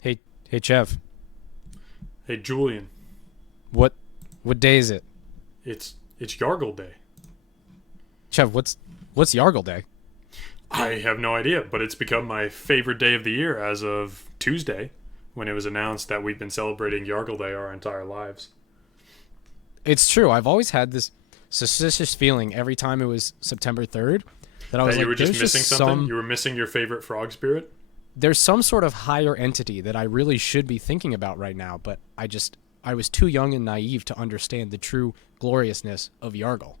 Hey, hey, Chev. Hey Julian, What, what day is it? it's Yargle Day. Chev, what's Yargle Day? I have no idea, but it's become my favorite day of the year as of Tuesday, when it was announced that we've been celebrating Yargle Day our entire lives. It's true. I've always had this suspicious feeling every time it was September 3rd that I was That you were like, just missing something. You were missing your favorite frog spirit. there's some sort of higher entity that I really should be thinking about right now, but I was too young and naive to understand the true gloriousness of Yargle.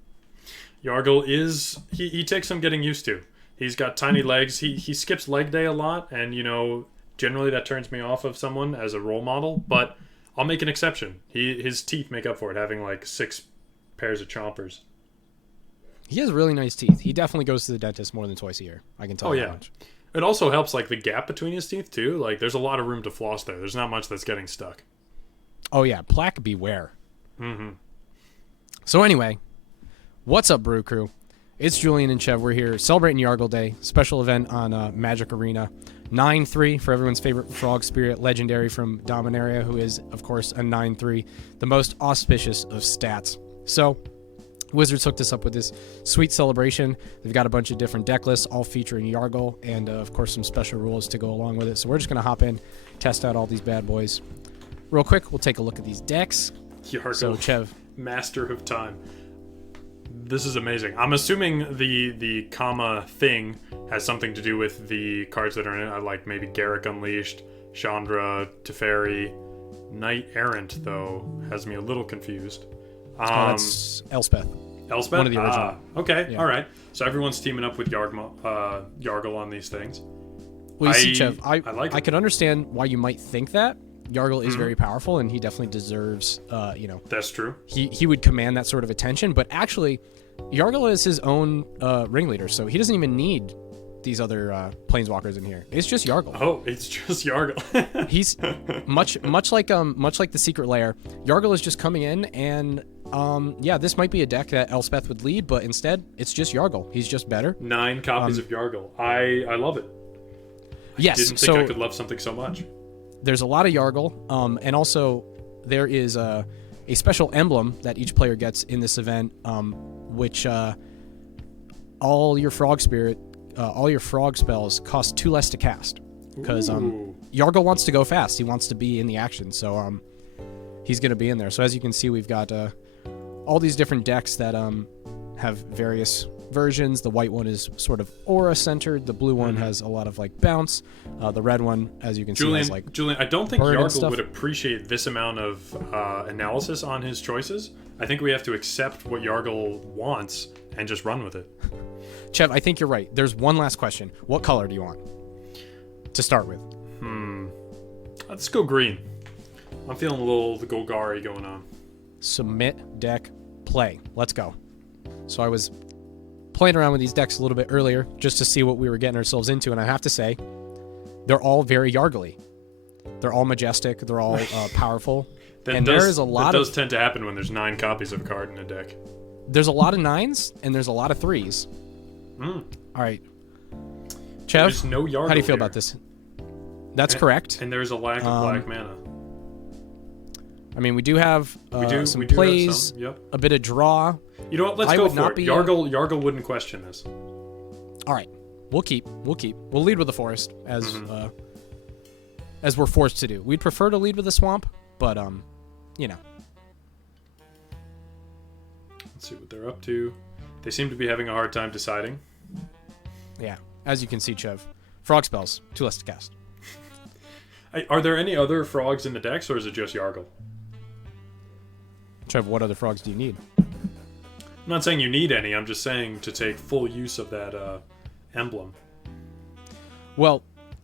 Yargle is he takes some getting used to. He's got tiny legs. He skips leg day a lot, and generally that turns me off of someone as a role model. But I'll make an exception. His teeth make up for it, having like 6 pairs of chompers. He has really nice teeth. He definitely goes to the dentist more than twice a year. I can tell Oh you that yeah, much. it also helps like the gap between his teeth too. Like there's a lot of room to floss there. There's not much that's getting stuck. Oh yeah, plaque beware. Mm-hmm. So anyway, what's up, Brew Crew? It's Julian and Chev. We're here celebrating Yargle Day, special event on Magic Arena. 9-3 for everyone's favorite frog spirit, legendary from Dominaria, who is, of course, a 9-3, the most auspicious of stats. So, Wizards hooked us up with this sweet celebration. They've got a bunch of different deck lists, all featuring Yargle, and, of course, some special rules to go along with it. So we're just going to hop in, test out all these bad boys. Real quick, we'll take a look at these decks. Yargle, So, Chev, master of time. This is amazing. I'm assuming the comma thing has something to do with the cards that are in it, like maybe Garrick Unleashed, Chandra, Teferi. Knight Errant, though, has me a little confused. that's Elspeth. Elspeth? One of the original. Okay, Yeah. all right. So everyone's teaming up with Yargle on these things. Well, you see, Chev, I like I it. can understand why you might think that. Yargle is Mhm. very powerful, and he definitely deserves, That's true. he would command that sort of attention. But actually, Yargle is his own ringleader, so he doesn't even need these other planeswalkers in here. It's just Yargle. Oh, it's just Yargle. He's much like the Secret Lair. Yargle is just coming in, and yeah, this might be a deck that Elspeth would lead, but instead, it's just Yargle. He's just better. 9 copies of Yargle. I love it. Yes, Didn't think so I could love something so much. there's a lot of Yargle, and also there is a special emblem that each player gets in this event, which all your frog spells cost 2 less to cast, because Ooh. Yargle wants to go fast. He wants to be in the action, so he's going to be in there. So as you can see, we've got all these different decks that have various versions. The white one is sort of aura centered. The blue one has a lot of like bounce. The red one, as you can see, has like Julian, I don't think burn and Yargle stuff. would appreciate this amount of analysis on his choices. I think we have to accept what Yargle wants and just run with it. Chev, I think you're right. There's one last question. What color do you want to start with? Let's go green. I'm feeling a little the Golgari going on. Submit, deck, play. Let's go. So I was playing around with these decks a little bit earlier just to see what we were getting ourselves into, and I have to say, they're all very Yargle-y. They're all majestic. They're all powerful. And there is a lot that does tend to happen when there's 9 copies of a card in a deck. There's a lot of 9s and there's a lot of 3s. All right. Chev, There's no Yargle how do you feel here. about this? That's correct. And there's a lack of black mana. I mean, we do have We do some have plays, some, yep. a bit of draw. You know what? Let's I go would for not it. be, Yargle wouldn't question this. All right, we'll keep. We'll lead with the forest as we're forced to do. We'd prefer to lead with the swamp, but you know. Let's see what they're up to. They seem to be having a hard time deciding. Yeah, as you can see, Chev, frog spells 2 less to cast. Are there any other frogs in the decks, or is it just Yargle? Chev, what other frogs do you need? I'm not saying you need any. I'm just saying to take full use of that emblem. Well,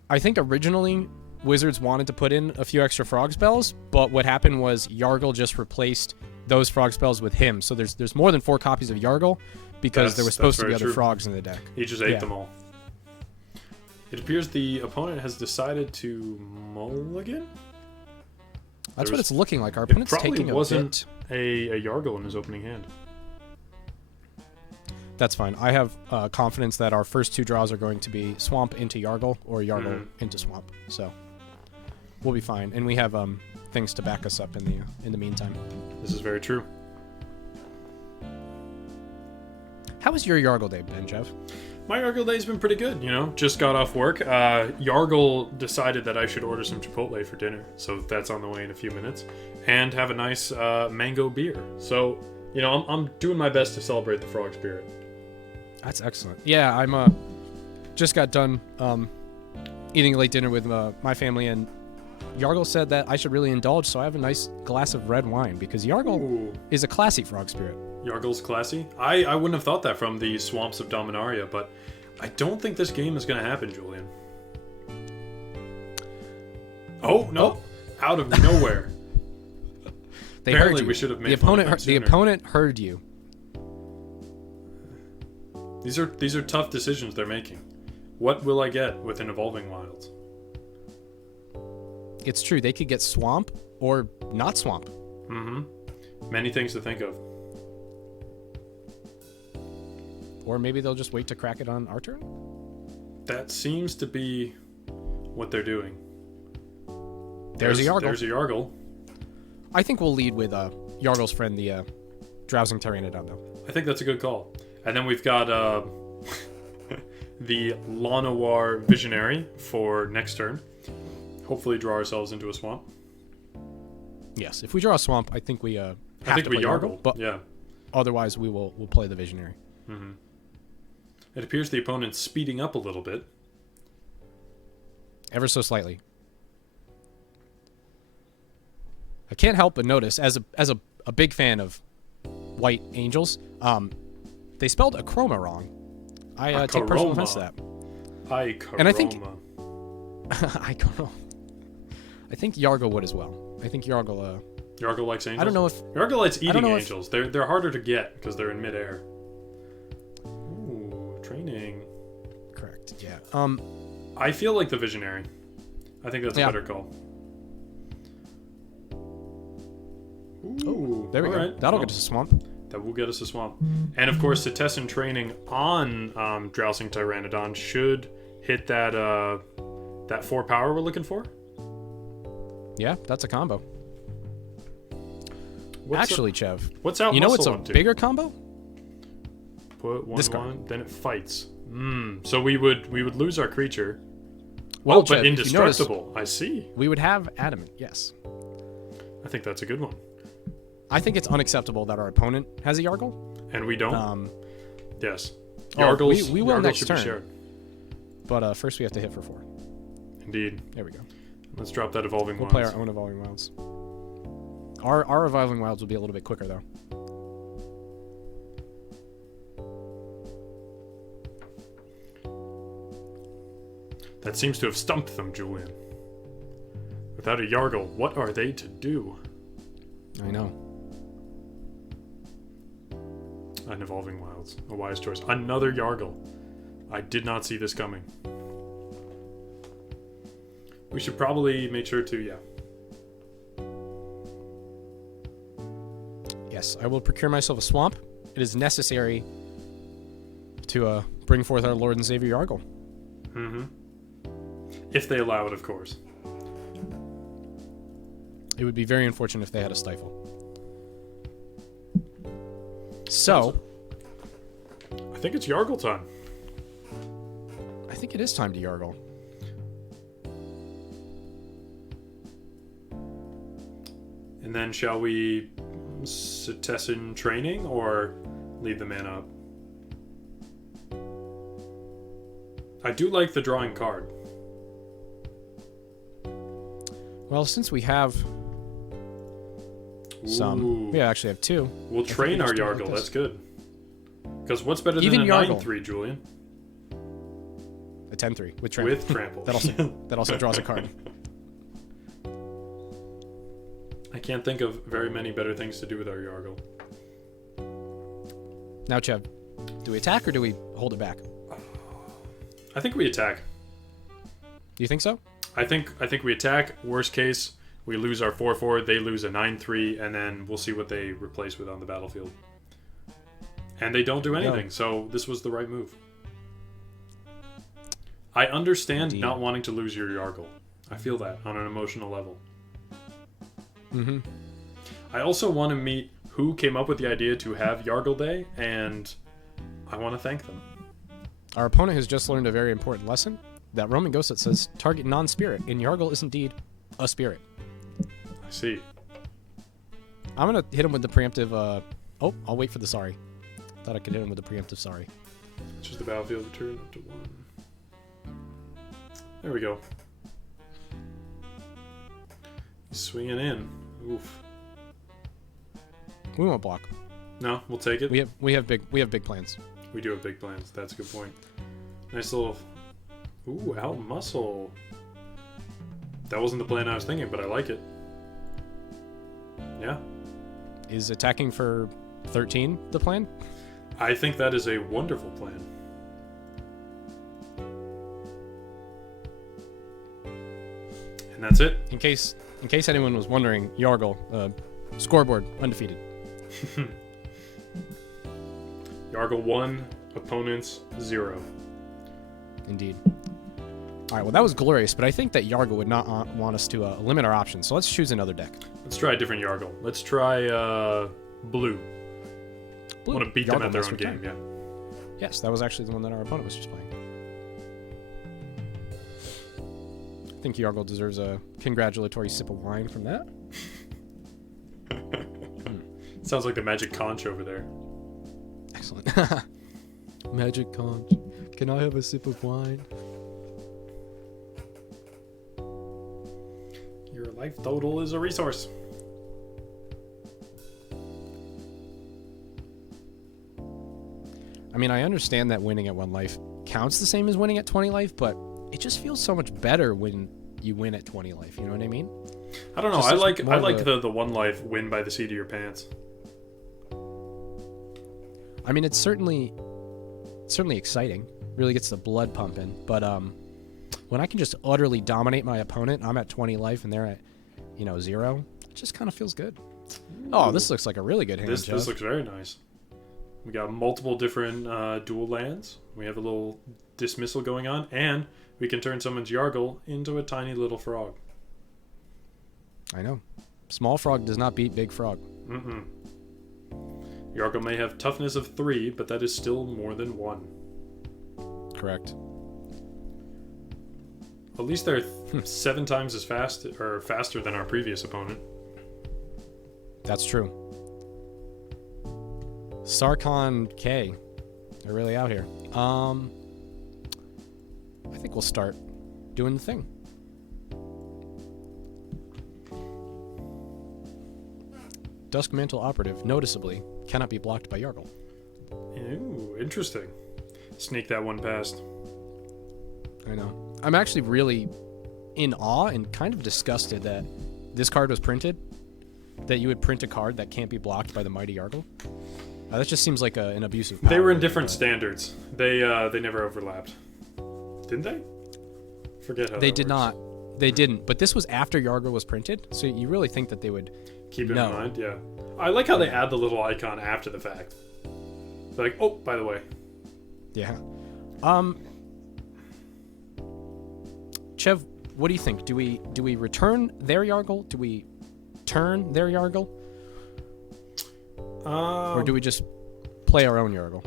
I think originally Wizards wanted to put in a few extra frog spells, but what happened was Yargle just replaced those frog spells with him. So there's more than 4 copies of Yargle because there were supposed to be very other true. frogs in the deck. He just ate them all. It appears the opponent has decided to mulligan. That's what it's looking like. Our It opponent's probably taking a wasn't bit. a Yargle in his opening hand. That's fine. I have confidence that our first 2 draws are going to be Swamp into Yargle or Yargle into Swamp. So we'll be fine, and we have things to back us up in the meantime. This is very true. How was your Yargle day, Ben, Jeff? My Yargle day's been pretty good, you know. Just got off work. Yargle decided that I should order some Chipotle for dinner, so that's on the way in a few minutes, and have a nice mango beer. So, you know, I'm doing my best to celebrate the frog spirit. That's excellent. Yeah, I'm just got done eating a late dinner with my family, and Yargle said that I should really indulge, so I have a nice glass of red wine, because Yargle is a classy frog spirit. Yargle's classy. I wouldn't have thought that from the swamps of Dominaria, but I don't think this game is going to happen, Julian. Oh, no. Out of nowhere. Apparently, we should have made the opponent heard you. These are tough decisions they're making. What will I get with an Evolving Wilds? It's true. They could get Swamp or not Swamp. Mm-hmm. Many things to think of. Or maybe they'll just wait to crack it on our turn? That seems to be what they're doing. There's a Yargle. There's a Yargle. I think we'll lead with Yargle's friend, the Drowsing Pteranodon, though. I think that's a good call. And then we've got the Lanoir Visionary for next turn. Hopefully draw ourselves into a swamp. Yes, if we draw a swamp, I think we have I think to we play Yargle, but yeah. Otherwise, we'll play the Visionary. Mm-hmm. It appears the opponent's speeding up a little bit. Ever so slightly. I can't help but notice, as a big fan of White Angels, they spelled Acroma wrong. I take personal offense to that. And I think I think Yargle would as well. I think Yargle. Yargle likes angels. I don't know if Yargle likes eating angels. They're harder to get because they're in midair. Ooh, training. Correct. Yeah. I feel like the Visionary. I think that's a better call. Ooh, there we go. Right. That'll get us a swamp. That will get us a swamp. And of course, Cetessan training on Drowsing Pteranodon should hit that 4 power we're looking for. Yeah, that's a combo. Chev. What's out? You know what's a to? bigger combo? Put one, then it fights. So we would lose our creature. Well, but Chev, indestructible. I see. We would have adamant. Yes. I think that's a good one. I think it's unacceptable that our opponent has a Yargle. And we don't? Yes. Yargles, we will Yargle next should turn. Be shared. But first we have to hit for 4. Indeed. There we go. Let's drop that Evolving Wilds. Wilds. We'll play our own Evolving Wilds. Our Evolving Wilds will be a little bit quicker, though. That seems to have stumped them, Julian. Without a Yargle, what are they to do? I know. An Evolving Wilds. A wise choice. Another Yargle. I did not see this coming. We should probably make sure to, yeah. Yes, I will procure myself a swamp. It is necessary to bring forth our Lord and Savior Yargle. Mm-hmm. If they allow it, of course. It would be very unfortunate if they had a stifle. So, I think it's Yargle time. I think it is time to Yargle. And then shall we Cetessan training or leave the man up? I do like the drawing card. Well, since we have some, we actually have 2. We'll train our Yargle. Like that's good. Because what's better than a 9/3, Julian? A 10/3 with trample. With trample. that also draws a card. I can't think of very many better things to do with our Yargle. Now, Chev, do we attack or do we hold it back? I think we attack. Do you think so? I think we attack. Worst case, we lose our 4/4, they lose a 9/3, and then we'll see what they replace with on the battlefield. And they don't do anything, so this was the right move. I understand not wanting to lose your Yargle. I feel that on an emotional level. Mm-hmm. I also want to meet who came up with the idea to have Yargle Day, and I want to thank them. Our opponent has just learned a very important lesson. That Roman ghost that says target non-spirit. And Yargle is indeed a spirit. I see. I'm going to hit him with the preemptive... Oh, I'll wait for the sorry. Thought I could hit him with the preemptive sorry. Choose the battlefield return up to 1. There we go. He's swinging in. Oof. We won't block. No, we'll take it. We have big plans. We do have big plans. That's a good point. Nice little... Ooh, out muscle. That wasn't the plan I was thinking, but I like it. Yeah. Is attacking for 13 the plan? I think that is a wonderful plan. And that's it. In case anyone was wondering, Yargle, scoreboard undefeated. Yargle 1, opponents 0. Indeed. All right, well, that was glorious, but I think that Yargle would not want us to limit our options, so let's choose another deck. Let's try a different Yargle. Let's try Blue. I want to beat them at their own game, yeah. Yes, that was actually the one that our opponent was just playing. I think Yargle deserves a congratulatory sip of wine from that. Sounds like the magic conch over there. Excellent. Magic conch. Can I have a sip of wine? Your life total is a resource. I mean, I understand that winning at 1 life counts the same as winning at 20 life, but it just feels so much better when you win at 20 life. You know what I mean? I don't know. Just I like the 1 life win by the seat of your pants. I mean, it's certainly exciting. Really gets the blood pumping. But when I can just utterly dominate my opponent, I'm at 20 life and they're at 0. It just kind of feels good. Oh, this looks like a really good hand. This looks very nice. We got multiple different dual lands. We have a little dismissal going on, and we can turn someone's Yargle into a tiny little frog. I know. Small frog does not beat big frog. Mm-mm. Yargle may have toughness of 3, but that is still more than 1. Correct. At least they're 7 times as fast, or faster than our previous opponent. That's true. Sarkon K. They're really out here. I think we'll start doing the thing. Duskmantle Operative, noticeably, cannot be blocked by Yargle. Ooh, interesting. Sneak that one past. I know. I'm actually really in awe and kind of disgusted that this card was printed. That you would print a card that can't be blocked by the mighty Yargle. That just seems like an abuse of power. They were in different standards. They never overlapped. Didn't they? Forget how they that did works. not. They didn't. But this was after Yargle was printed, so you really think that they would Keep it in mind, yeah. I like how they add the little icon after the fact. They're like, oh, by the way. Yeah. Chev, what do you think? Do we return their Yargle? Do we turn their Yargle? Or do we just play our own Yargle?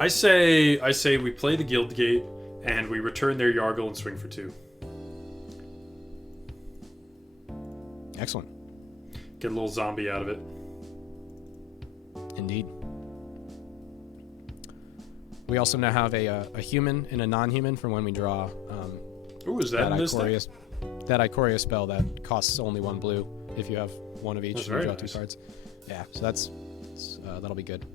I say we play the Guild Gate and we return their Yargle and swing for 2. Excellent. Get a little zombie out of it. Indeed. We also now have a human and a non-human for when we draw Ooh, is that in this deck? That Ikoria spell that costs only 1 blue if you have 1 of each. That's and you very draw nice. 2 cards. Yeah, so that's that'll be good.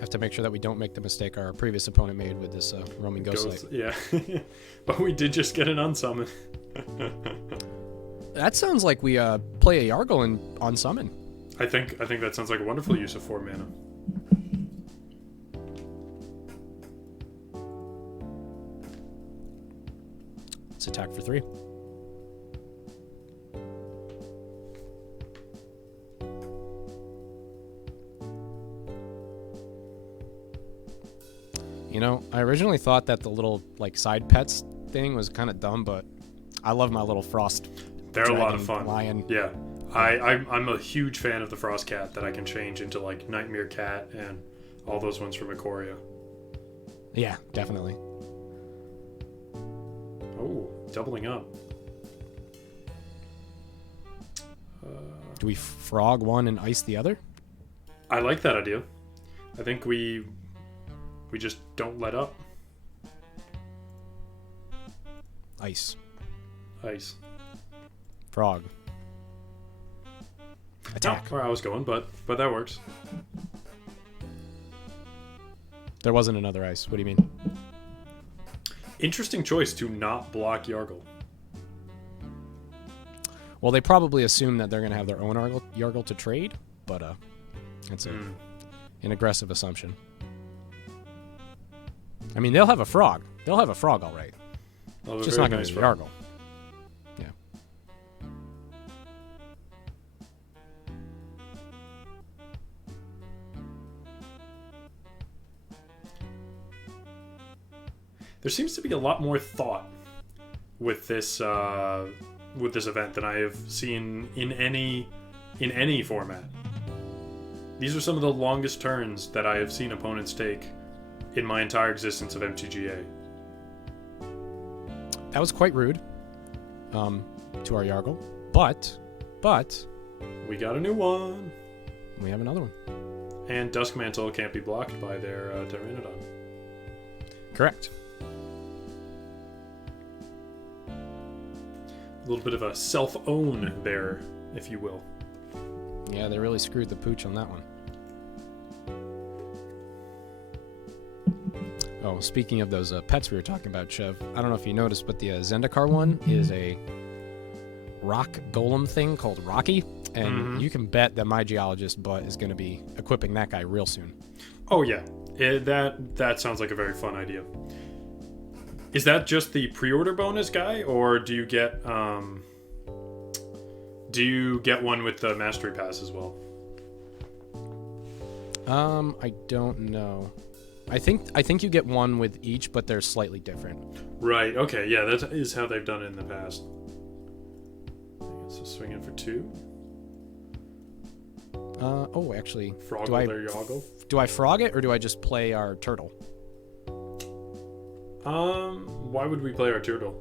Have to make sure that we don't make the mistake our previous opponent made with this roaming ghost light. Yeah. But we did just get an unsummon. That sounds like we play a Yargle on summon. I think that sounds like a wonderful use of 4 mana. Let's attack for 3. You know, I originally thought that the little like side pets thing was kind of dumb, but I love my little frost. They're a lot of dragon fun. Lion. Yeah. I'm a huge fan of the frost cat that I can change into like nightmare cat and all those ones from Ikoria. Yeah, definitely. Oh, doubling up. Do we frog one and ice the other? I like that idea. I think we just don't let up. Ice. Ice. Frog. Attack. Not where I was going, but that works. There wasn't another ice. What do you mean? Interesting choice to not block Yargle. Well, they probably assume that they're going to have their own Yargle to trade, but it's an aggressive assumption. I mean, they'll have a frog. They'll have a frog, all right. It's just not going to be Yargle. Yeah. There seems to be a lot more thought with this event than I have seen in any format. These are some of the longest turns that I have seen opponents take in my entire existence of MTGA. That was quite rude to our Yargle, but We got a new one. we have another one. And Duskmantle can't be blocked by their Pteranodon. Correct. A little bit of a self-own there, if you will. Yeah, they really screwed the pooch on that one. Oh, speaking of those pets we were talking about, Chev, I don't know if you noticed, but the Zendikar one is a rock golem thing called Rocky, and you can bet that my geologist butt is going to be equipping that guy real soon. Oh yeah, that sounds like a very fun idea. Is that just the pre-order bonus guy, or do you get one with the mastery pass as well? I don't know. I think you get one with each, but they're slightly different. Right. Okay. Yeah, that is how they've done it in the past. So swing in for 2. Actually, Froggle their Yargle. do I frog it or do I just play our turtle? Why would we play our turtle?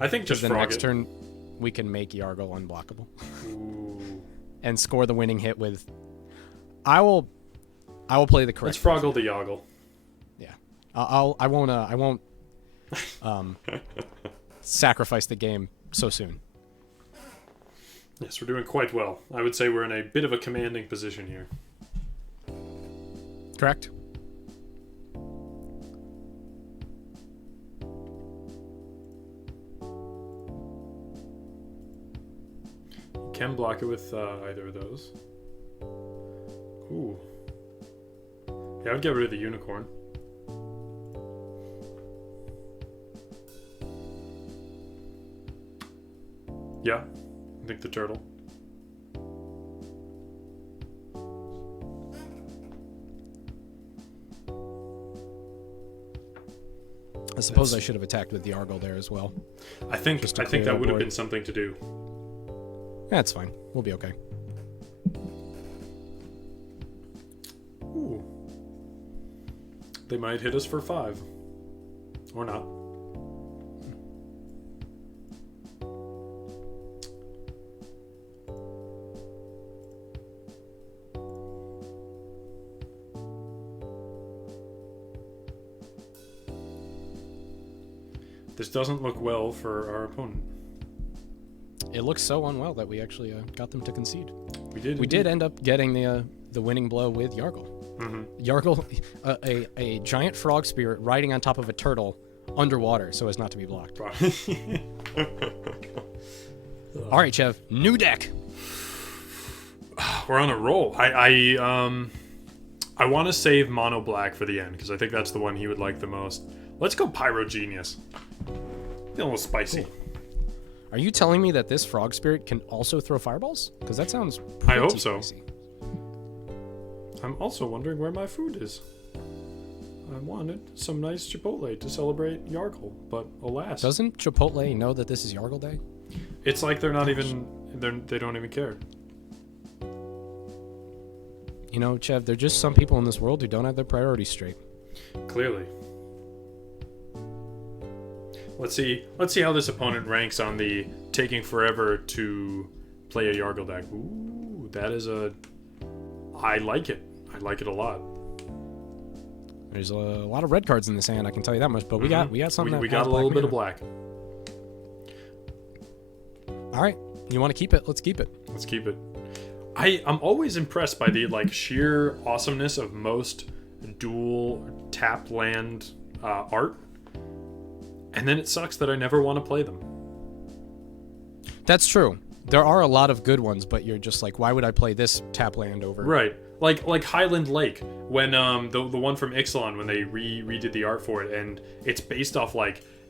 I think just the frog next it. turn we can make Yargle unblockable Ooh. and score the winning hit with. I will play the correct. Let's froggle the Yargle. Yeah, I won't sacrifice the game so soon. Yes, we're doing quite well. I would say we're in a bit of a commanding position here. Correct. You can block it with either of those. Ooh. Yeah, I would get rid of the unicorn. Yeah, I think the turtle. I suppose I should have attacked with the Yargle there as well. I think Just to that clear the would have board. been something to do. That's fine. We'll be okay. Ooh. They might hit us for 5. Or not. This doesn't look well for our opponent. It looks so unwell that we actually got them to concede. We did end up getting the winning blow with Yargle. Yargle, a giant frog spirit riding on top of a turtle underwater so as not to be blocked. All right, Chev, new deck. We're on a roll. I want to save Mono Black for the end because I think that's the one he would like the most. Let's go Pyro Genius. Feeling a little spicy. Cool. Are you telling me that this frog spirit can also throw fireballs? Because that sounds I pretty hope so. spicy. I'm also wondering where my food is. I wanted some nice Chipotle to celebrate Yargle, but alas. Doesn't Chipotle know that this is Yargle Day? It's like they're not even... They don't even care. You know, Chev, there are just some people in this world who don't have their priorities straight. Clearly. Let's see how this opponent ranks on the taking forever to play a Yargle deck. Ooh, that is a... I like it. I like it a lot. There's a lot of red cards in this hand, I can tell you that much. But we got something. We got a little bit of black. All right, you want to keep it? Let's keep it. Let's keep it. I'm always impressed by the sheer awesomeness of most dual tap land art, and then it sucks that I never want to play them. That's true. There are a lot of good ones, but you're just like, why would I play this tap land over? Right. Like Highland Lake, when the one from Ixalan, when they redid the art for it, and it's based off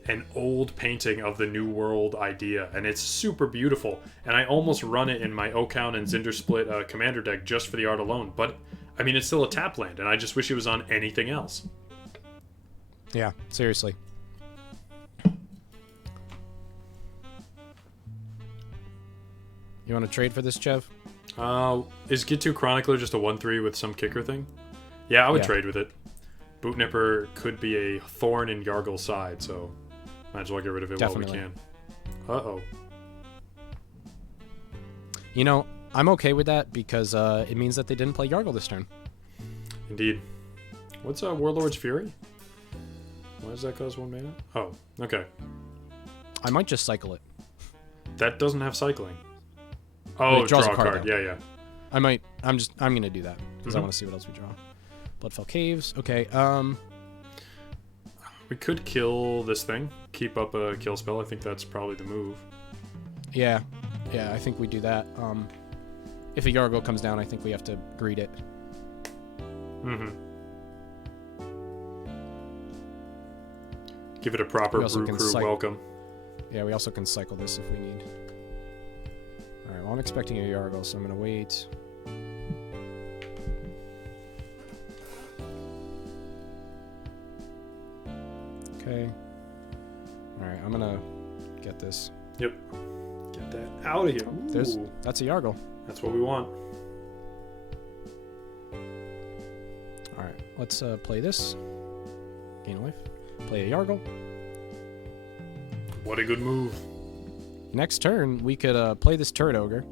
an old painting of the New World idea, and it's super beautiful, and I almost run it in my Oakown and Zindersplit commander deck just for the art alone, but I mean, it's still a tap land, and I just wish it was on anything else. Yeah, seriously. You want to trade for this, Chev? Is Get2 Chronicler just a 1/3 with some kicker thing? Yeah, I would trade with it. Bootnipper could be a thorn in Yargle's side, so might as well get rid of it while we can. Uh-oh. You know, I'm okay with that because it means that they didn't play Yargle this turn. Indeed. What's Warlord's Fury? Why does that cost 1 mana? Oh, okay. I might just cycle it. That doesn't have cycling. Oh, draw a card. Yeah. I'm gonna do that because I want to see what else we draw. Bloodfell Caves. Okay. We could kill this thing. Keep up a kill spell. I think that's probably the move. Yeah, I think we do that. If a Yargle comes down, I think we have to greet it. Give it a proper Brew Crew welcome. Yeah, we also can cycle this if we need. Alright, well, I'm expecting a Yargle, so I'm going to wait. Okay. Alright, I'm going to get this. Yep. Get that out of here. That's a Yargle. That's what we want. Alright, let's play this. Gain a life. Play a Yargle. What a good move. Next turn, we could play this Turret Ogre,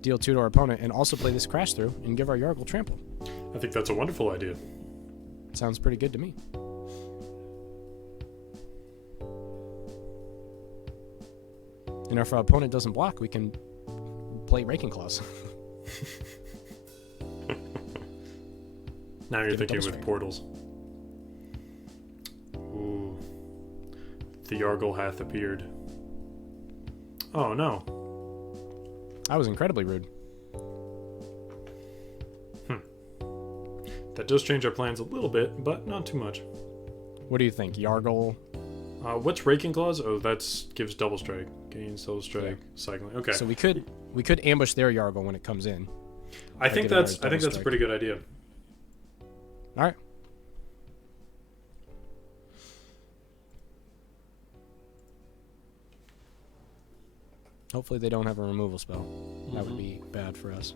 deal 2 to our opponent, and also play this Crash Through and give our Yargle trample. I think that's a wonderful idea. Sounds pretty good to me. And if our opponent doesn't block, we can play Raking Claws. Now you're thinking with portals. Ooh. The Yargle hath appeared. Oh, no. I was incredibly rude. That does change our plans a little bit, but not too much. What do you think? Yargle? What's Raking Claws? Oh, that gives double strike. Gains double strike, cycling. Okay. So we could ambush their Yargle when it comes in. I think that's a pretty good idea. All right. Hopefully they don't have a removal spell. That would be bad for us.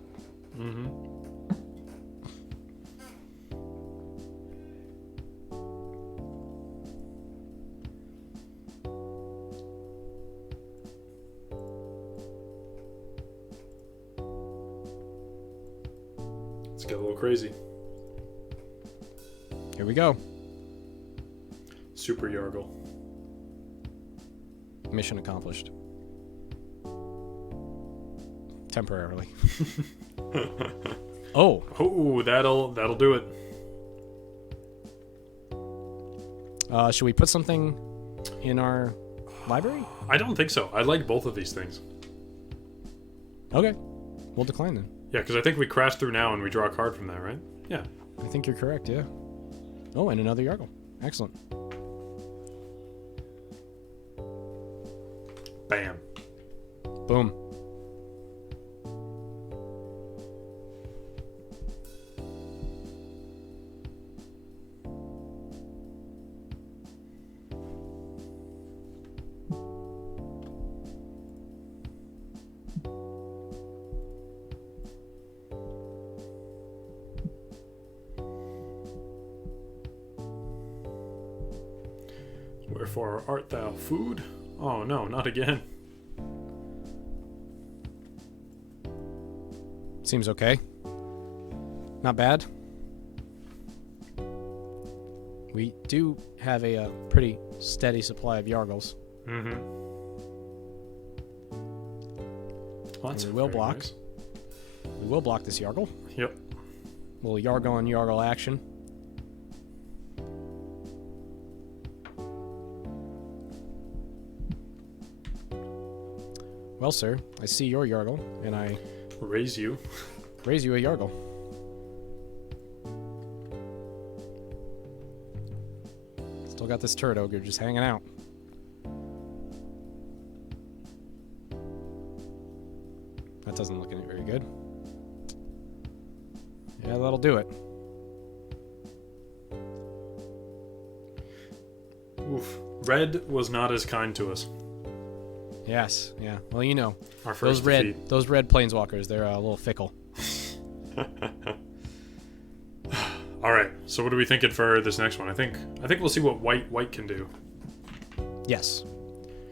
Let's get a little crazy. Here we go. Super Yargle. Mission accomplished. Temporarily. Oh, that'll do it. Should we put something in our library? I don't think so. I like both of these things. Okay. We'll decline then. Yeah, because I think we crash through now and we draw a card from that, right? Yeah. I think you're correct, yeah. Oh, and another Yargle. Excellent. Bam. Boom. Wherefore art thou food? Oh no, not again. Seems okay. Not bad. We do have a pretty steady supply of Yargles. Mm-hmm. Well, that's We will very block. nice. We will block this Yargle. Yep. Little Yargle on Yargle action. Well, sir, I see your Yargle, and I Raise you. raise you a Yargle. Still got this turret ogre just hanging out. That doesn't look very good. Yeah, that'll do it. Oof. Red was not as kind to us. Yes, yeah. Well, you know, Our first defeat. those red planeswalkers, they're a little fickle. All right. So what are we thinking for this next one? I think we'll see what white can do. Yes.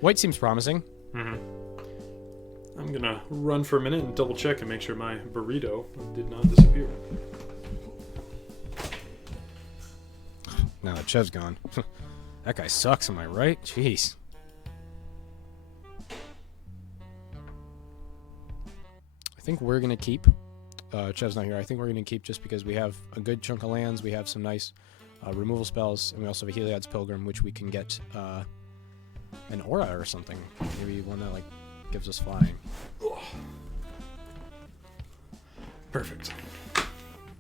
White seems promising. Mm-hmm. I'm gonna run for a minute and double check and make sure my burrito did not disappear. Now that Chev's gone. That guy sucks, am I right? Jeez. I think we're going to keep. Chev's not here. I think we're going to keep just because we have a good chunk of lands. We have some nice removal spells. And we also have a Heliod's Pilgrim, which we can get an aura or something. Maybe one that like gives us flying. Perfect.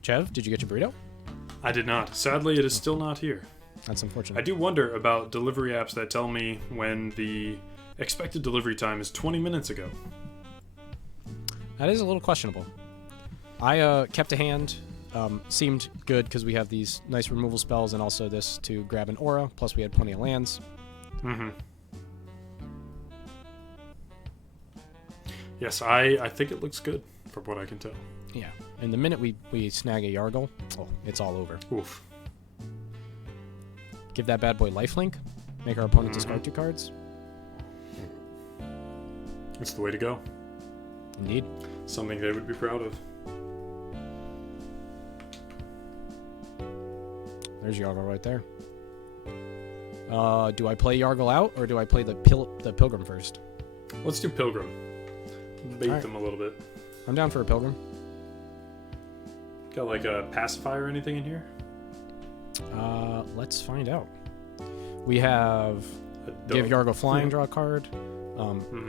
Chev, did you get your burrito? I did not. Sadly, it is still not here. That's unfortunate. I do wonder about delivery apps that tell me when the expected delivery time is 20 minutes ago. That is a little questionable. I kept a hand. Seemed good because we have these nice removal spells and also this to grab an aura. Plus we had plenty of lands. Mm-hmm. Yes, I think it looks good from what I can tell. Yeah. And the minute we snag a Yargle, oh, it's all over. Oof. Give that bad boy lifelink. Make our opponent discard 2 cards. It's the way to go. Indeed. Something they would be proud of. There's Yargle right there. Do I play Yargle out or do I play the Pilgrim first? Let's do Pilgrim. Bait Alright. them a little bit. I'm down for a Pilgrim. Got like a pacifier or anything in here? Let's find out. We have give Yargle flying, draw a card.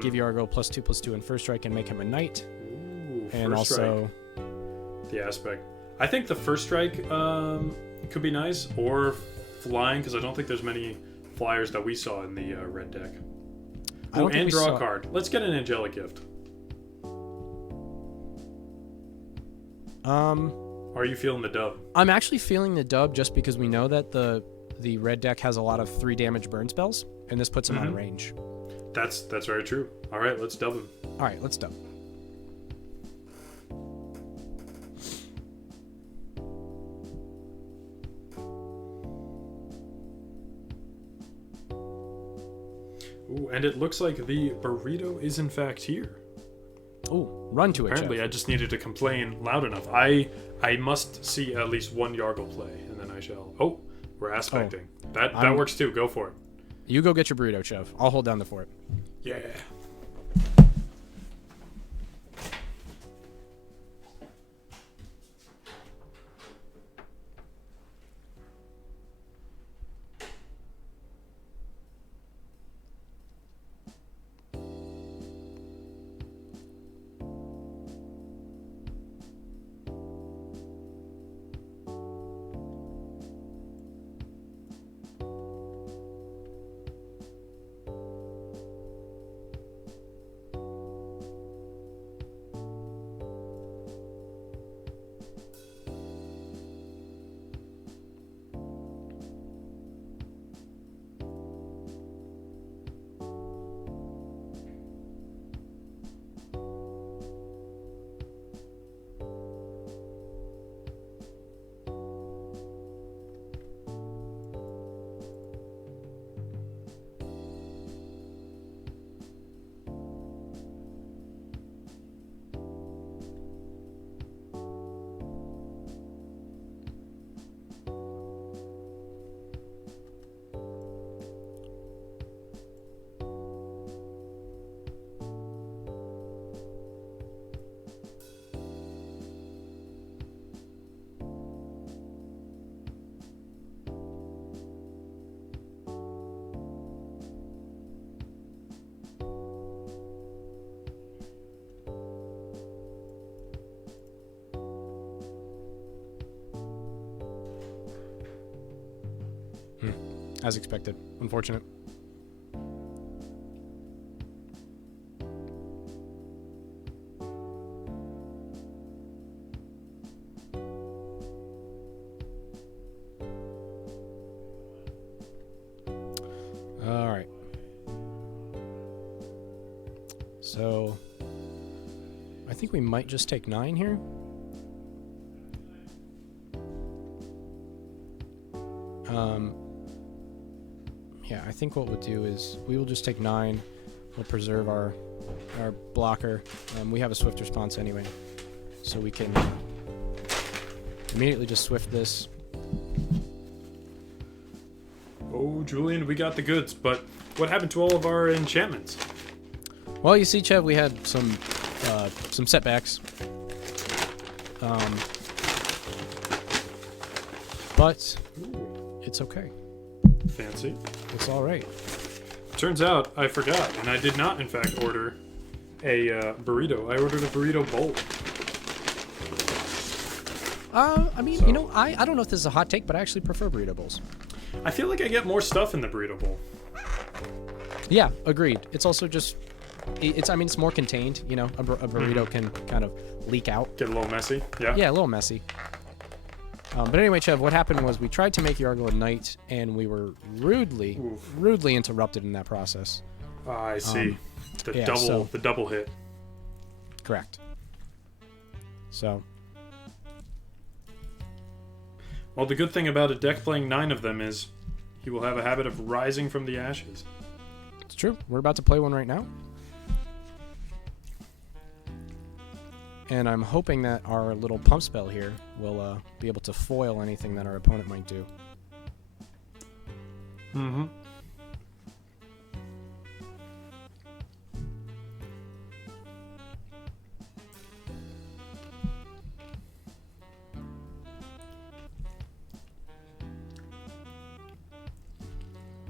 Give Yargle +2/+2 and first strike and make him a knight. Ooh, And first also strike. The aspect. I think the first strike could be nice, or flying, because I don't think there's many flyers that we saw in the red deck. I don't think and we draw saw- a card. Let's get an angelic gift. Are you feeling the dub? I'm actually feeling the dub just because we know that the red deck has a lot of 3 damage burn spells, and this puts him out of range. That's very true. All right, let's dub him. All right, let's dub. Ooh, and it looks like the burrito is in fact here. Ooh, run to it, Apparently, Jeff. I just needed to complain loud enough. I must see at least one Yargle play, and then I shall. Oh, we're aspecting. That works too. Go for it. You go get your burrito, Chev. I'll hold down the fort. Yeah. As expected. Unfortunate. All right. So I think we might just take 9 here. Yeah, I think what we'll do is we will just take 9. We'll preserve our blocker. We have a swift response anyway, so we can immediately just swift this. Oh, Julian, we got the goods, but what happened to all of our enchantments? Well, you see, Chev, we had some setbacks. But it's okay. Fancy. It's all right. Turns out I forgot, and I did not, in fact, order a burrito. I ordered a burrito bowl. I mean, So- you know, I don't know if this is a hot take, but I actually prefer burrito bowls. I feel like I get more stuff in the burrito bowl. Yeah, agreed. It's also just, it's more contained, you know, a burrito can kind of leak out. Get a little messy. Yeah. Yeah, a little messy. But anyway, Chev, what happened was we tried to make Yargle a knight, and we were rudely interrupted in that process. I see. yeah, The double hit. Correct. So, Well, the good thing about a deck playing 9 of them is he will have a habit of rising from the ashes. it's true. We're about to play one right now. And I'm hoping that our little pump spell here will be able to foil anything that our opponent might do. Mm-hmm.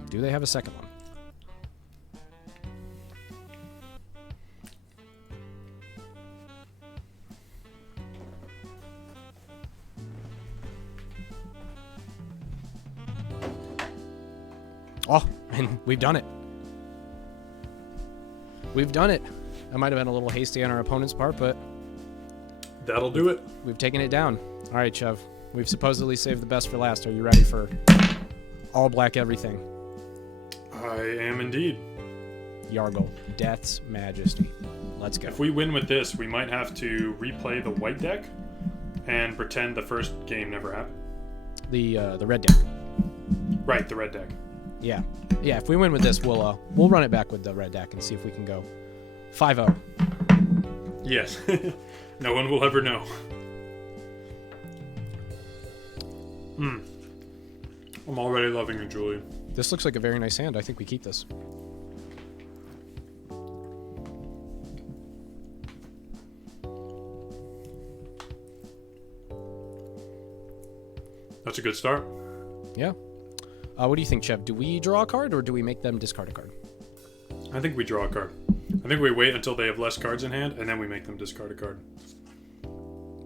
Do they have a second one? Oh, and we've done it. We've done it. That might have been a little hasty on our opponent's part, but That'll do it. we've taken it down. All right, Chev. We've supposedly saved the best for last. Are you ready for all black everything? I am indeed. Yargle, Death's Majesty. Let's go. If we win with this, we might have to replay the white deck and pretend the first game never happened. The red deck. Right, the red deck. Yeah. Yeah, if we win with this, we'll run it back with the red deck and see if we can go 5-0. Yes. No one will ever know. I'm already loving it, Julian. This looks like a very nice hand. I think we keep this. That's a good start. Yeah. What do you think, Chev? Do we draw a card or do we make them discard a card? I think we draw a card. I think we wait until they have less cards in hand, and then we make them discard a card.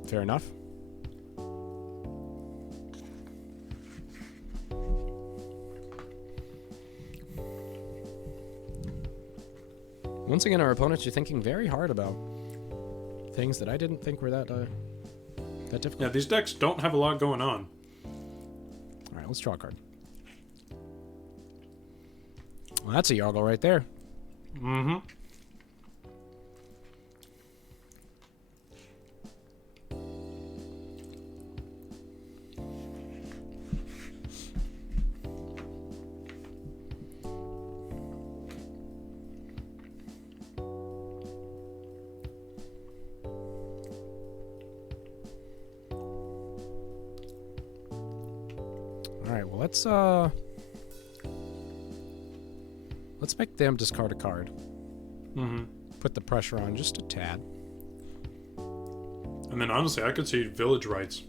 Fair enough. Once again, our opponents are thinking very hard about things that I didn't think were that difficult. Yeah, these decks don't have a lot going on. All right, let's draw a card. Well, that's a Yargle right there. Mm-hmm. All right, well, let's make them discard a card. Mm-hmm. Put the pressure on just a tad. And then honestly, I could see Village Rights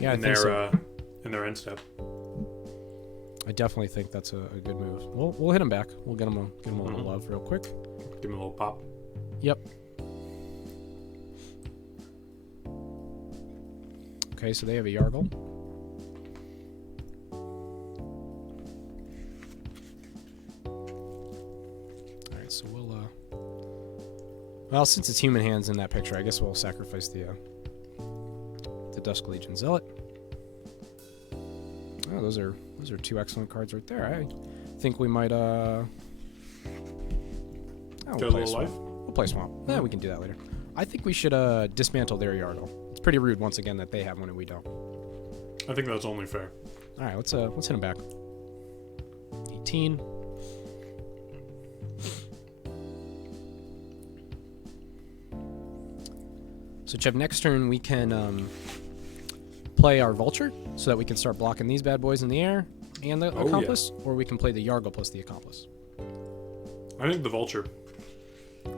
Yeah, I in think so. in their end step. I definitely think that's a good move. We'll hit him back. We'll get him a little love real quick. Give him a little pop. Yep. Okay, so they have a Yargle. right, so we'll well, since it's human hands in that picture, I guess we'll sacrifice the Dusk Legion Zealot. Oh, those are two excellent cards right there. I think we might Get a play little swamp. life. We'll play swamp. Yeah, we can do that later. I think we should dismantle their Yargle. It's pretty rude once again that they have one and we don't. I think that's only fair. All right, let's hit him back. 18. So Chev, next turn we can play our Vulture so that we can start blocking these bad boys in the air and the Accomplice, or we can play the Yargle plus the Accomplice. I think the Vulture.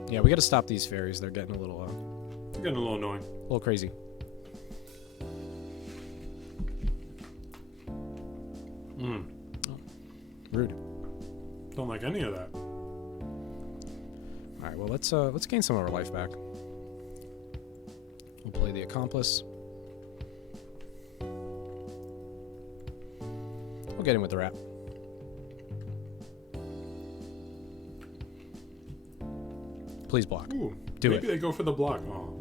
Yeah, we got to stop these fairies. They're getting a little They're getting a little annoying. a little crazy. Mm. Oh, rude. Don't like any of that. All right, well let's gain some of our life back. We'll play the Accomplice. We'll get in with the rat. Please block. Ooh, Do maybe it. they go for the block. Oh.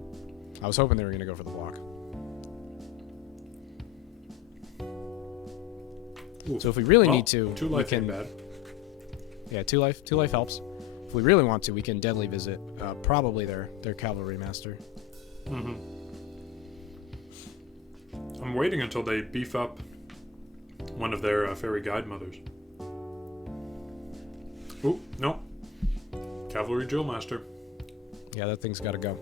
I was hoping they were going to go for the block. Ooh. So if we really Well, need to, 2 we life can. ain't bad. Yeah, 2 life. 2 life helps. If we really want to, we can deadly visit probably their cavalry master. Mm-hmm. I'm waiting until they beef up one of their fairy guide mothers. Ooh, no. Cavalry drill master. Yeah, that thing's got to go.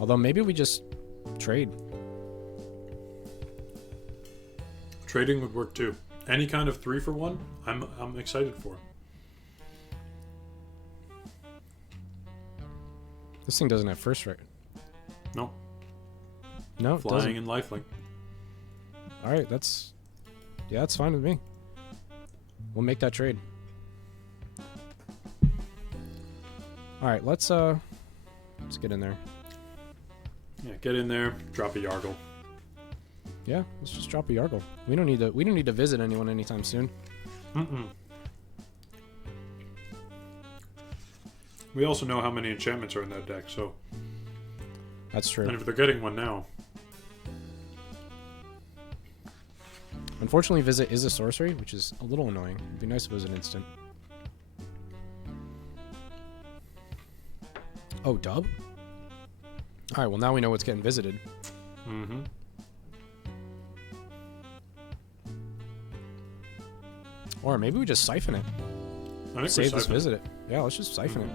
Although maybe we just trade. Trading would work too. Any kind of 3-for-1, I'm excited for. This thing doesn't have first strike. No, No, it doesn't. flying and lifelink. All right, that's fine with me. We'll make that trade. All right, let's get in there. Yeah, get in there, drop a Yargle. Yeah, let's just drop a Yargle. We don't need to visit anyone anytime soon. Mm-mm. We also know how many enchantments are in that deck, so... That's true. And if they're getting one now... Unfortunately, visit is a sorcery, which is a little annoying. It'd be nice if it was an instant. Oh, dub? Alright, well now we know what's getting visited. Mm-hmm. Or maybe we just siphon it. I think Save we this siphon. visit it. Yeah, let's just siphon it.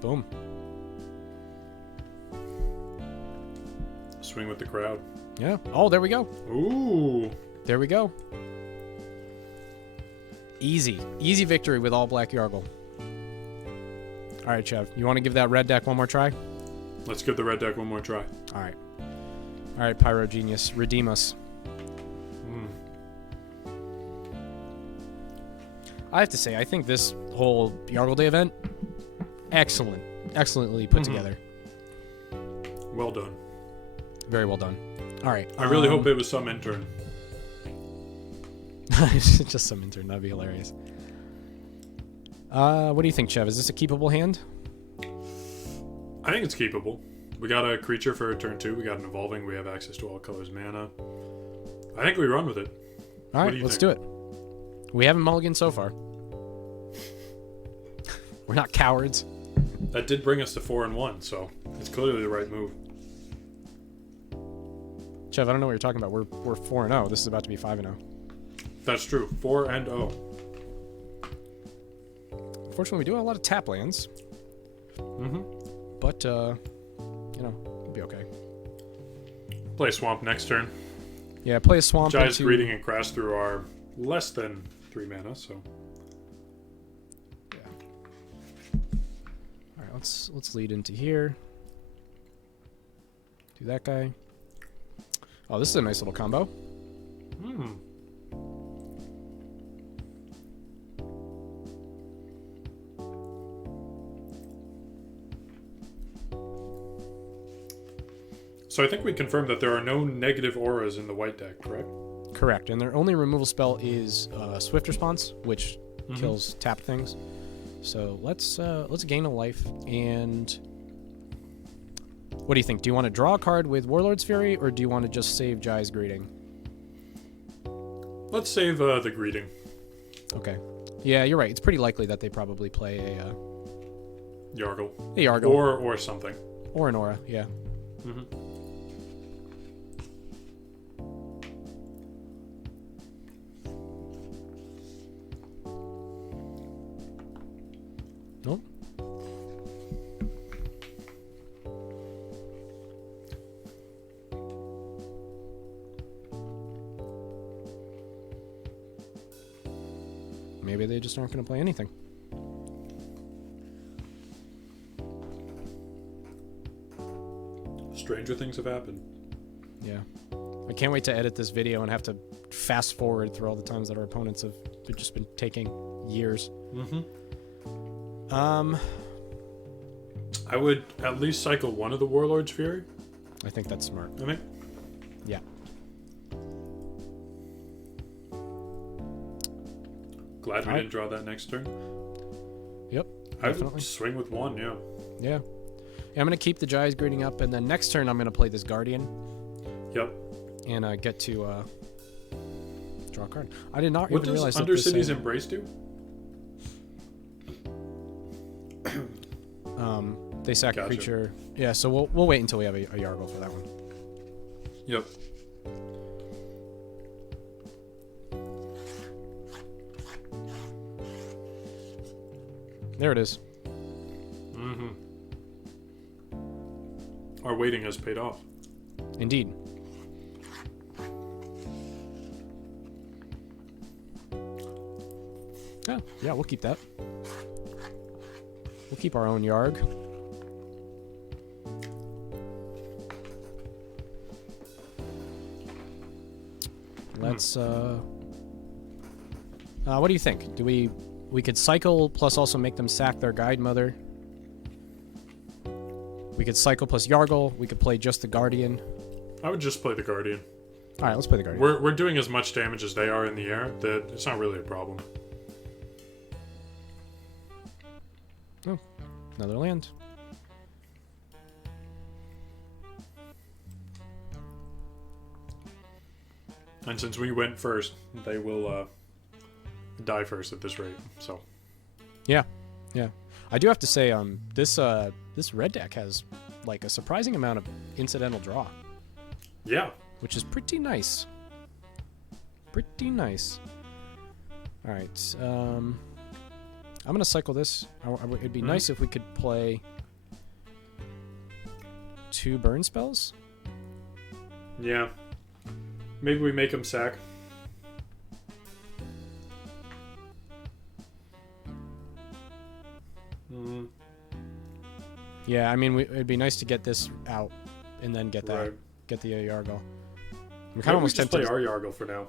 Boom. Swing with the crowd. Yeah. Oh, there we go. Ooh. There we go. Easy. Easy victory with all black Yargle. Alright, Chev. You want to give that red deck one more try? Let's give the red deck one more try. Alright. Alright, Pyro Genius. Redeem us. Mm. I have to say, I think this whole Yargle Day event, excellent. Excellently put together. Well done. Very well done. Alright. I really hope it was some intern. Just some intern. That'd be hilarious. What do you think, Chev? Is this a keepable hand? I think it's keepable. We got a creature for turn 2. We got an evolving. We have access to all colors mana. I think we run with it. All right, do you let's think? do it. We haven't mulliganed so far. We're not cowards. That did bring us to 4-1, so it's clearly the right move. Chev, I don't know what you're talking about. We're 4-0. This is about to be 5-0. That's true. 4-0. Unfortunately, we do have a lot of tap lands, Mm-hmm. but you know, it'll be okay. Play Swamp next turn. Yeah, play a swamp. Giant's into... Greeting and Crash Through are less than 3 mana, so... Yeah. All right, let's lead into here. Do that guy. Oh, this is a nice little combo. Hmm. So I think we confirmed that there are no negative auras in the white deck, correct? Correct, and their only removal spell is Swift Response, which kills tapped things. So let's gain a life. And what do you think? Do you want to draw a card with Warlord's Fury, or do you want to just save Jai's Greeting? Let's save the greeting. Okay. Yeah, you're right. It's pretty likely that they probably play a Yargle. A Yargle. Or something. Or an Aura, yeah. Mm-hmm. Nope. Maybe they just aren't going to play anything. Stranger things have happened. Yeah. I can't wait to edit this video and have to fast forward through all the times that our opponents have just been taking years. Mm-hmm. I would at least cycle one of the Warlord's Fury. I think that's smart. I think. Yeah. Glad we didn't draw that next turn. Yep. I Definitely. would swing with one, yeah. Yeah. Yeah, I'm going to keep the Jai's Greeting up, and then next turn I'm going to play this Guardian. Yep. And get to draw a card. I did not What even realize does that Undercity's Embrace do? they sack a Gotcha. creature. Yeah, so we'll wait until we have a Yargle for that one. Yep. There it is. Mm-hmm. Our waiting has paid off. Indeed. Oh, yeah, we'll keep that. We'll keep our own Yarg. Let's, what do you think? We could cycle plus also make them sack their Guide Mother. We could cycle plus Yargle. We could play just the Guardian. I would just play the Guardian. Alright, let's play the Guardian. We're doing as much damage as they are in the air that it's not really a problem. Oh, another land. And since we went first, they will die first at this rate. So Yeah, yeah. I do have to say, this red deck has like a surprising amount of incidental draw, yeah, which is pretty nice. Pretty nice. All right, I'm gonna cycle this. It'd be nice if we could play 2 burn spells. yeah. Maybe we make them sack. Yeah, I mean, it'd be nice to get this out and then get that, Right. get the Yargle. I'm Maybe kind of we almost just tempted. play our Yargle for now.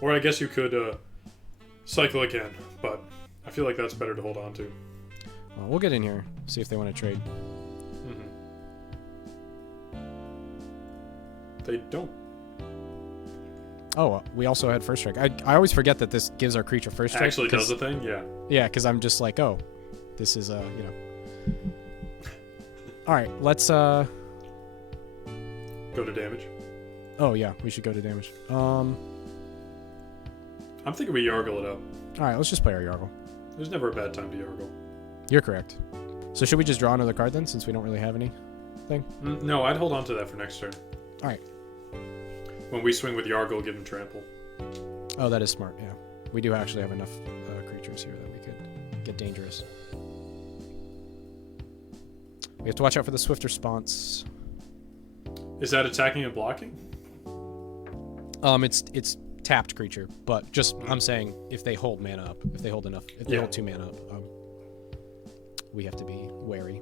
Or I guess you could cycle again, but I feel like that's better to hold on to. Well, we'll get in here, see if they want to trade. They don't. Oh, we also had first strike. I always forget that this gives our creature first strike. Actually does the thing, yeah. Yeah, because I'm just like, oh, this is, you know. All right, let's, Go to damage. Oh, yeah, we should go to damage. I'm thinking we Yargle it up. All right, let's just play our Yargle. There's never a bad time to Yargle. You're correct. So should we just draw another card then, since we don't really have anything? No, I'd hold on to that for next turn. All right. When we swing with Yargle, give him trample. Oh, that is smart, yeah. We do actually have enough creatures here that we could get dangerous. We have to watch out for the Swift Response. Is that attacking and blocking? It's tapped creature, but just I'm saying if they hold mana up, if they hold enough, if they hold 2 mana up, we have to be wary.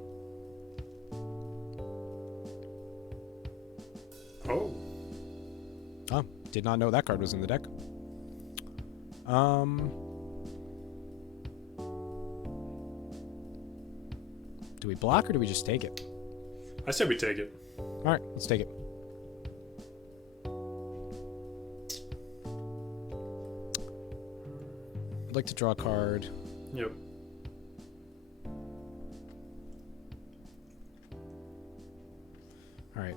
Oh. Oh, did not know that card was in the deck. Do we block or do we just take it? I said we take it. All right, let's take it. I'd like to draw a card. Yep. All right.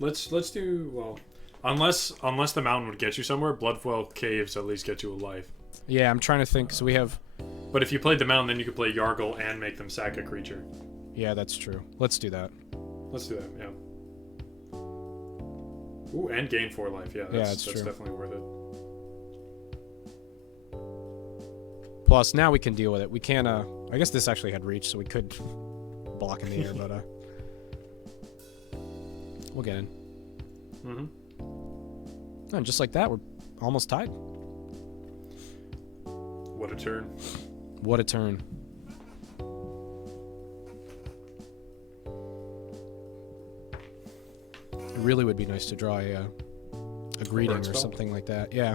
Let's do well. Unless the mountain would get you somewhere, Bloodfell Caves at least get you a life. Yeah, I'm trying to think. So we have. But if you played the mountain, then you could play Yargle and make them sack a creature. Yeah, that's true. Let's do that. Let's do that. Yeah. Ooh, and gain 4 life. Yeah, that's true. definitely worth it. Plus, now we can deal with it. We can. I guess this actually had reach, so we could block in the air, but we'll get in. Mm-hmm. And just like that, we're almost tied. What a turn. What a turn. It really would be nice to draw a greeting or spell. something like that. Yeah.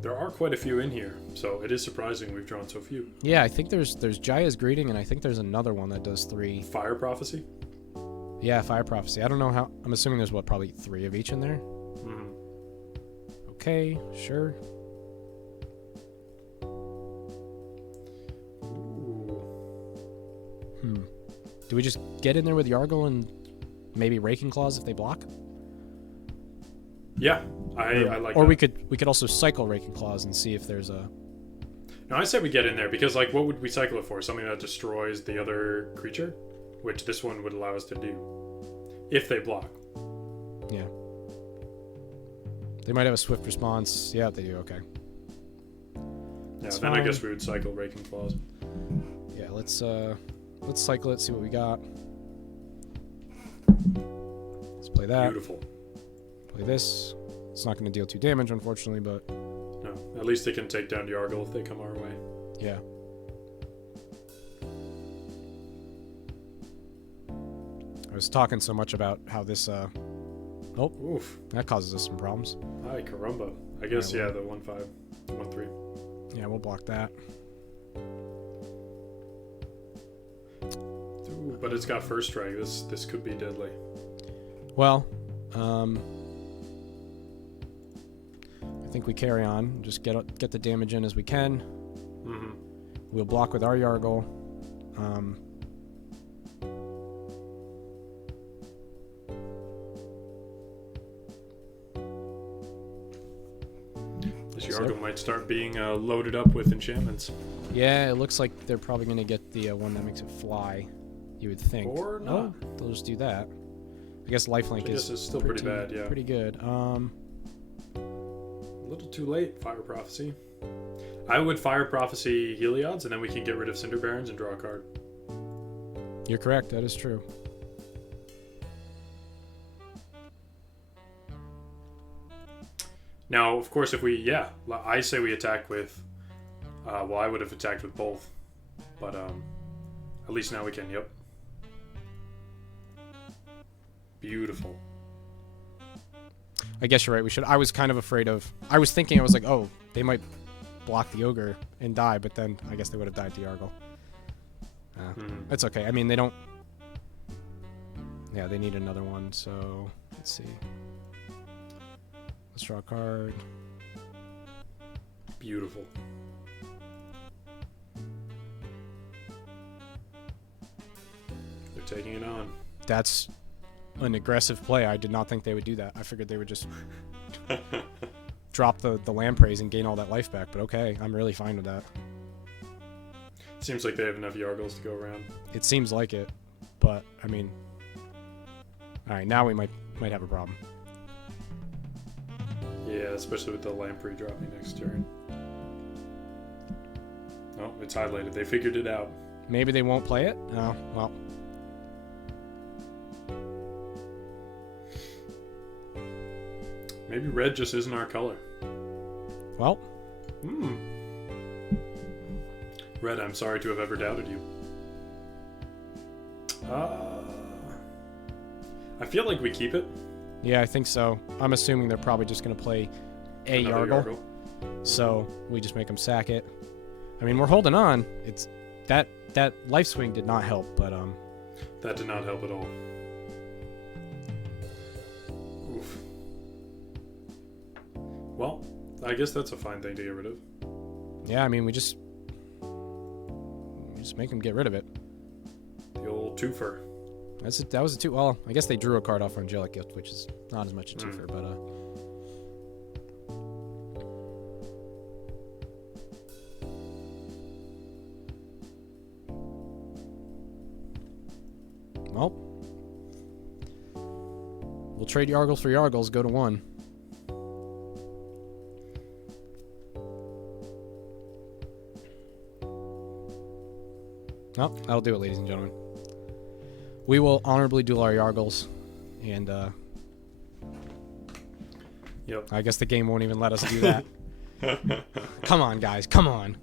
There are quite a few in here, so it is surprising we've drawn so few. Yeah, I think there's Jaya's greeting, and I think there's another one that does 3. Fire Prophecy? Yeah, Fire Prophecy. I don't know how. I'm assuming there's probably 3 of each in there. Mm-hmm. Okay, sure. Ooh. Do we just get in there with Yargle and maybe Raking Claws if they block? Yeah, I like or that. we could also cycle Raking Claws and see if there's a. No, I said we get in there because, like, what would we cycle it for? Something that destroys the other creature, which this one would allow us to do if they block. Yeah. They might have a swift response. Yeah, they do. Okay. Yeah, That's then I fine. guess we would cycle Raking Claws. Yeah, let's cycle it. See what we got. Let's play that. Beautiful. Play this. It's not going to deal 2 damage, unfortunately, but No, at least they can take down Yargle if they come our way. yeah. I was talking so much about how this. Oh, Oof. that causes us some problems. Ay, caramba. I guess, Yeah, yeah, the 1/5, the 1/3. Yeah, we'll block that. Ooh, but it's got first strike. This could be deadly. Well, I think we carry on. Just get the damage in as we can. Mm-hmm. We'll block with our Yargle. This So- Yargle might start being loaded up with enchantments. Yeah, it looks like they're probably going to get the one that makes it fly. You would think. Or not. Oh, they'll just do that. I guess lifelink Which I guess is still pretty bad, yeah. Pretty good. A little too late, Fire Prophecy. I would Fire Prophecy Heliod's, and then we can get rid of Cinder Barons and draw a card. You're correct. That is true. Now, of course, if we, yeah, I say we attack with, well, I would have attacked with both, but at least now we can, yep. Beautiful. I guess you're right. We should. I was kind of afraid of. I was thinking. I was like, oh, they might block the ogre and die, but then I guess they would have died to Yargle. That's okay. I mean, they don't. Yeah, they need another one. So let's see. Let's draw a card. Beautiful. They're taking it on. That's an aggressive play. I did not think they would do that. I figured they would just drop the Lampreys and gain all that life back. But okay, I'm really fine with that. Seems like they have enough Yargles to go around. It seems like it, but I mean, all right, now we might have a problem. Yeah, especially with the Lamprey dropping next turn. Oh, it's highlighted. They figured it out. Maybe they won't play it. Oh, well. Maybe red just isn't our color. Well, Red, I'm sorry to have ever doubted you. I feel like we keep it. yeah, I think so. I'm assuming they're probably just going to play a Another Yargle, so we just make them sack it. I mean, we're holding on. It's that life swing did not help, but That did not help at all. Oof. Well, I guess that's a fine thing to get rid of. Yeah, I mean, we just make them get rid of it. The old twofer. That was a two. Well, I guess they drew a card off Angelic Gift, which is not as much a twofer, but well, we'll trade Yargles for Yargles. Go to 1. Oh, that'll do it, ladies and gentlemen. We will honorably duel our Yargles, and Yep. I guess the game won't even let us do that. Come on, guys, come on.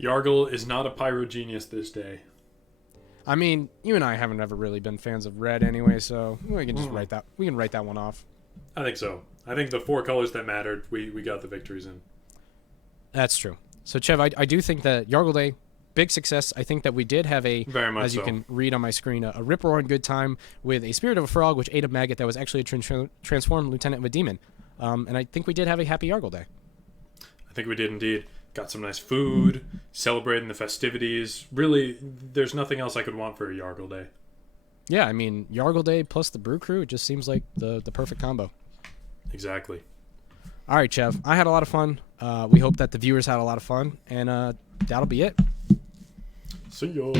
Yargle is not a pyro genius this day. I mean, you and I haven't ever really been fans of red anyway, so we can just write that. We can write that one off. I think so. I think the 4 colors that mattered, we got the victories in. That's true. So, Chev, I do think that Yargle Day, big success. I think that we did have a, Very much as you so. can read on my screen, a rip-roaring good time with a Spirit of a Frog, which ate a maggot that was actually a transformed lieutenant of a demon. And I think we did have a happy Yargle Day. I think we did indeed. Got some nice food, celebrating the festivities. Really, there's nothing else I could want for a Yargle Day. Yeah, I mean, Yargle Day plus the Brew Crew, it just seems like the perfect combo. Exactly. All right, Chev, I had a lot of fun. We hope that the viewers had a lot of fun, and that'll be it. See ya.